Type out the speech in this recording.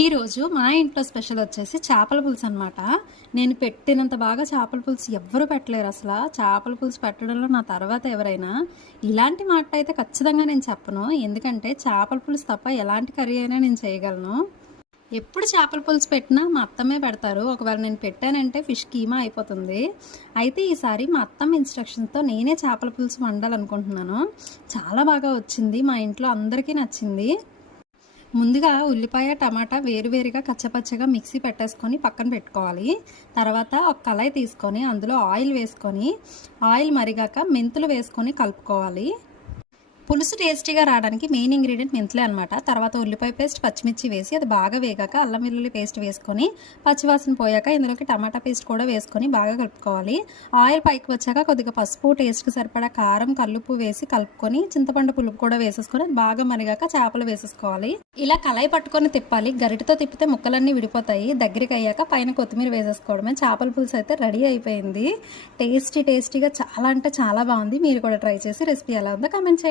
ఈరోజు మా ఇంట్లో స్పెషల్ వచ్చేసి చేపల పులుసు అనమాట. నేను పెట్టినంత బాగా చేపల పులుసు ఎవ్వరూ పెట్టలేరు అసలు. చేపల పులుసు పెట్టడంలో నా తర్వాత ఎవరైనా. ఇలాంటి మాట అయితే ఖచ్చితంగా నేను చెప్పను. ఎందుకంటే చేపల పులుసు తప్ప ఎలాంటి కర్రీ అయినా నేను చేయగలను. ఎప్పుడు చేపల పులుసు పెట్టినా మా అత్తమ్మే పెడతారు. ఒకవేళ నేను పెట్టానంటే ఫిష్ కీమా అయిపోతుంది. అయితే ఈసారి మా అత్తమ్మ ఇన్స్ట్రక్షన్తో నేనే చేపల పులుసు వండాలనుకుంటున్నాను. చాలా బాగా వచ్చింది. మా ఇంట్లో అందరికీ నచ్చింది. ముందుగా ఉల్లిపాయ టమాటా వేరువేరుగా కచ్చపచ్చగా మిక్సీ పెట్టేసుకొని పక్కన పెట్టుకోవాలి. తర్వాత ఒక కళాయి తీసుకొని అందులో ఆయిల్ వేసుకొని ఆయిల్ మరిగాక మెంతులు వేసుకొని కలుపుకోవాలి. పులుసు టేస్టీగా రావడానికి మెయిన్ ఇంగ్రీడియంట్ మెంతులే అనమాట. తర్వాత ఉల్లిపాయ పేస్ట్ పచ్చిమిర్చి వేసి అది బాగా వేగాక అల్లం వెల్లుల్లి పేస్ట్ వేసుకొని పచ్చివాసన పోయాక ఇందులోకి టమాటా పేస్ట్ కూడా వేసుకొని బాగా కలుపుకోవాలి. ఆయిల్ పైకి వచ్చాక కొద్దిగా పసుపు, టేస్ట్కి సరిపడా కారం, కల్లుప్పు వేసి కలుపుకొని చింతపండు పులుపు కూడా వేసేసుకొని అది బాగా మరిగాక చేపలు వేసేసుకోవాలి. ఇలా కళాయి పట్టుకొని తిప్పాలి. గరిటతో తిప్పితే ముక్కలన్నీ విడిపోతాయి. దగ్గరికి అయ్యాక పైన కొత్తిమీర వేసేసుకోవడమే. చేపల పులుసు అయితే రెడీ అయిపోయింది. టేస్టీగా చాలా అంటే చాలా బాగుంది. మీరు కూడా ట్రై చేసి రెసిపీ ఎలా ఉందో కామెంట్ చేయండి.